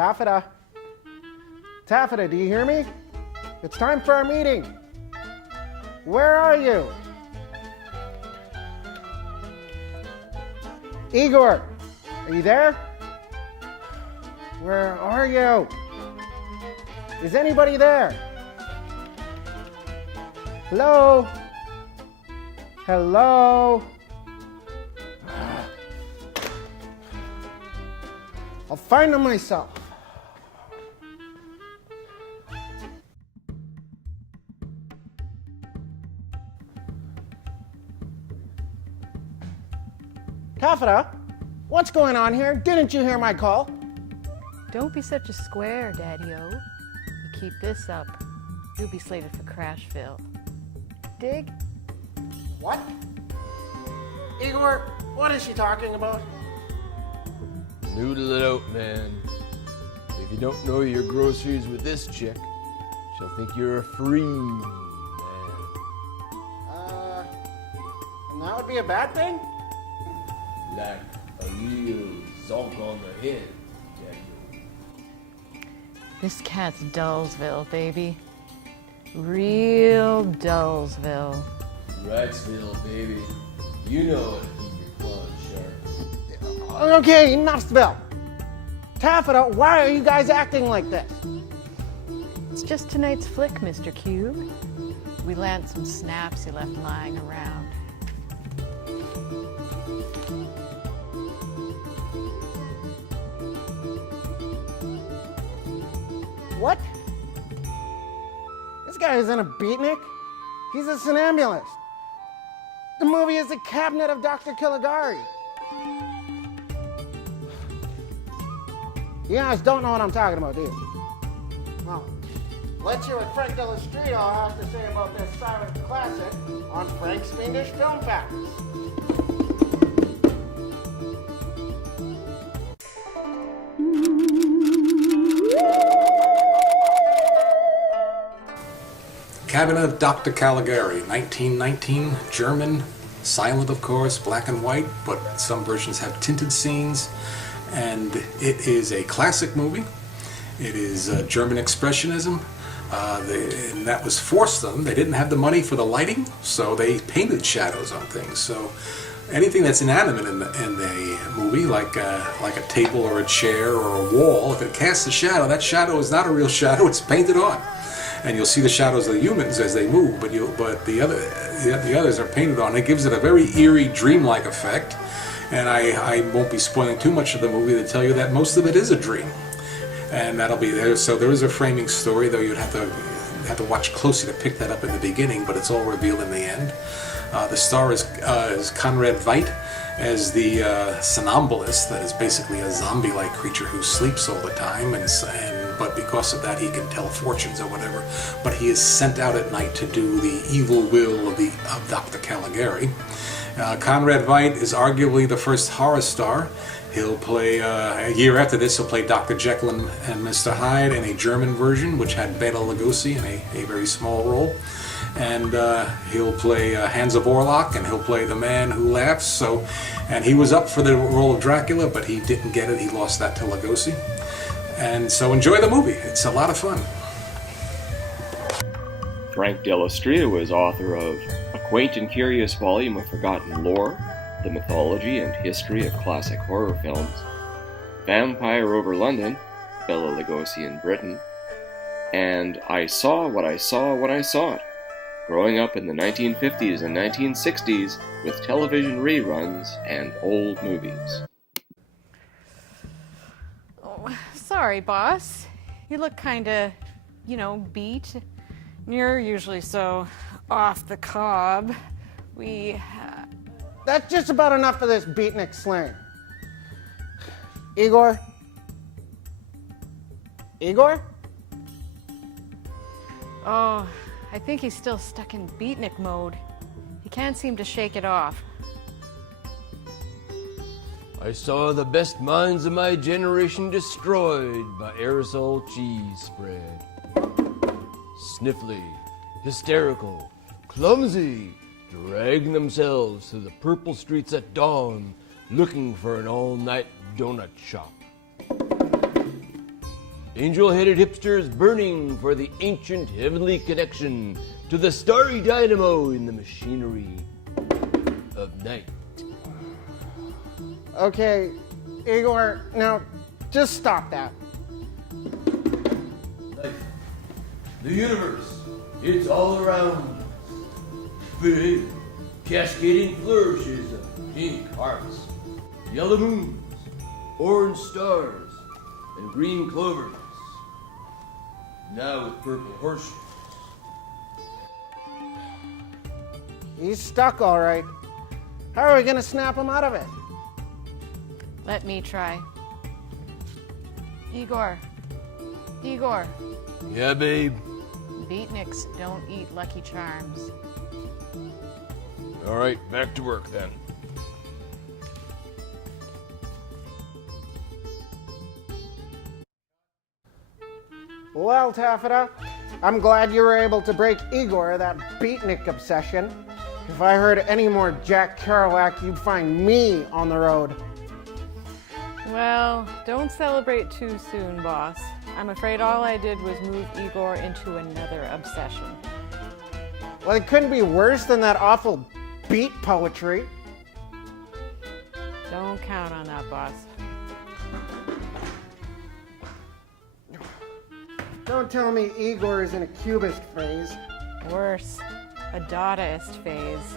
Taffeta? Taffeta, do you hear me? It's time for our meeting. Where are you? Ygor, are you there? Where are you? Is anybody there? Hello? Hello? I'll find them myself. Taffeta, what's going on here? Didn't you hear my call? Don't be such a square, Daddy-O. You keep this up, you'll be slated for Crashville. Dig? What? Ygor, what is she talking about? Noodle it out, man. If you don't know your groceries with this chick, she'll think you're a free man. And that would be a bad thing? Like a real zonk on the head, Daddy. This cat's Dullsville, baby. Real Dullsville. Wrightsville, baby. You know it, keep your claws sharp. Okay, enoughsville. Taffeta, why are you guys acting like this? It's just tonight's flick, Mr. Cube. We land some snaps you left lying around. What? This guy isn't a beatnik. He's a somnambulist. The movie is the cabinet of Dr. Caligari. You guys don't know what I'm talking about, do you? Well, let's hear what Frank Dell'Estrio has to say about this silent classic on Frank's Fiendish Film Facts. Cabinet of Dr. Caligari, 1919, German, silent of course, black and white, but some versions have tinted scenes, and it is a classic movie. It is German Expressionism, and that was forced them. They didn't have the money for the lighting, so they painted shadows on things. So anything that's inanimate in the movie, like a table or a chair or a wall, if it casts a shadow, that shadow is not a real shadow, it's painted on. And you'll see the shadows of the humans as they move, but the others are painted on. It gives it a very eerie, dreamlike effect. And I won't be spoiling too much of the movie to tell you that most of it is a dream, and that'll be there. So there is a framing story, though you'd have to watch closely to pick that up in the beginning, but it's all revealed in the end. The star is Conrad Veidt as the somnambulist, that is basically a zombie-like creature who sleeps all the time, but because of that he can tell fortunes or whatever. But he is sent out at night to do the evil will of Dr. Caligari. Conrad Veidt is arguably the first horror star. He'll play, a year after this, he'll play Dr. Jekyll and Mr. Hyde in a German version, which had Bela Lugosi in a very small role. And he'll play Hans of Orlok, and he'll play the man who laughs. And he was up for the role of Dracula, but he didn't get it. He lost that to Lugosi. And so enjoy the movie. It's a lot of fun. Frank Dell'Estrio is author of a quaint and curious volume of forgotten lore, the mythology and history of classic horror films, Vampire Over London, Bela Lugosi in Britain, and I Saw What I Saw When I Saw It, growing up in the 1950s and 1960s with television reruns and old movies. Oh, sorry, boss. You look kinda, beat. You're usually so off the cob. That's just about enough for this beatnik slang. Ygor? Ygor? Oh, I think he's still stuck in beatnik mode. He can't seem to shake it off. I saw the best minds of my generation destroyed by aerosol cheese spread. Sniffly, hysterical, clumsy, dragging themselves through the purple streets at dawn, looking for an all-night donut shop. Angel-headed hipsters burning for the ancient heavenly connection to the starry dynamo in the machinery of night. Okay, Ygor, now just stop that. Life, the universe, it's all around us. Big, cascading flourishes of pink hearts, yellow moons, orange stars, and green clovers. Now with purple horseshoes. He's stuck, all right. How are we gonna snap him out of it? Let me try. Ygor. Ygor. Yeah, babe. Beatniks don't eat Lucky Charms. All right, back to work then. Well, Taffeta, I'm glad you were able to break Ygor of that beatnik obsession. If I heard any more Jack Kerouac, you'd find me on the road. Well, don't celebrate too soon, boss. I'm afraid all I did was move Ygor into another obsession. Well, it couldn't be worse than that awful beat poetry. Don't count on that, boss. Don't tell me Ygor is in a cubist phase. Worse, a Dadaist phase.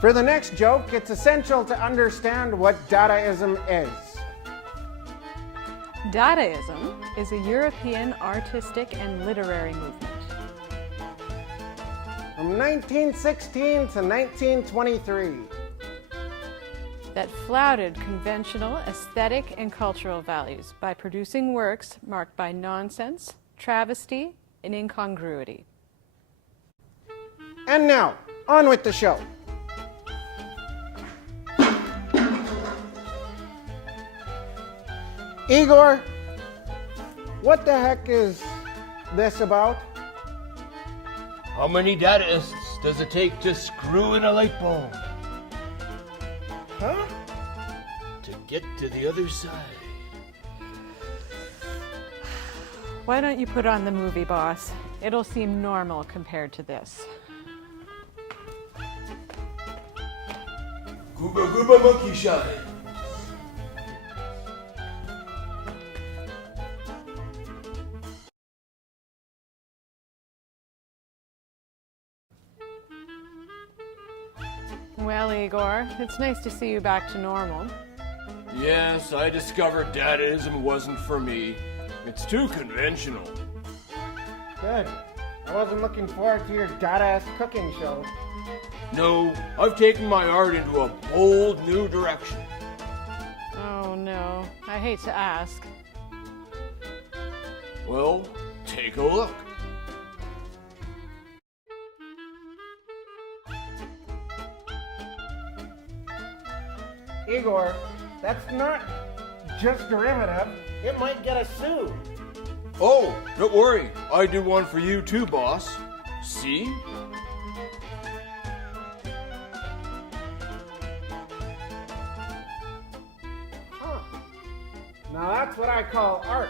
For the next joke, it's essential to understand what Dadaism is. Dadaism is a European artistic and literary movement. From 1916 to 1923. That flouted conventional aesthetic and cultural values by producing works marked by nonsense, travesty, and incongruity. And now, on with the show. Ygor, what the heck is this about? How many Dadaists does it take to screw in a light bulb? Huh? To get to the other side. Why don't you put on the movie, boss? It'll seem normal compared to this. Gooba gooba monkey shine. Well, Ygor, it's nice to see you back to normal. Yes, I discovered Dadaism wasn't for me. It's too conventional. Good. I wasn't looking forward to your Dadaist cooking show. No, I've taken my art into a bold new direction. Oh no, I hate to ask. Well, take a look. Ygor, that's not just derivative. It might get us sued. Oh, don't worry. I did one for you too, boss. See? Huh. Now that's what I call art.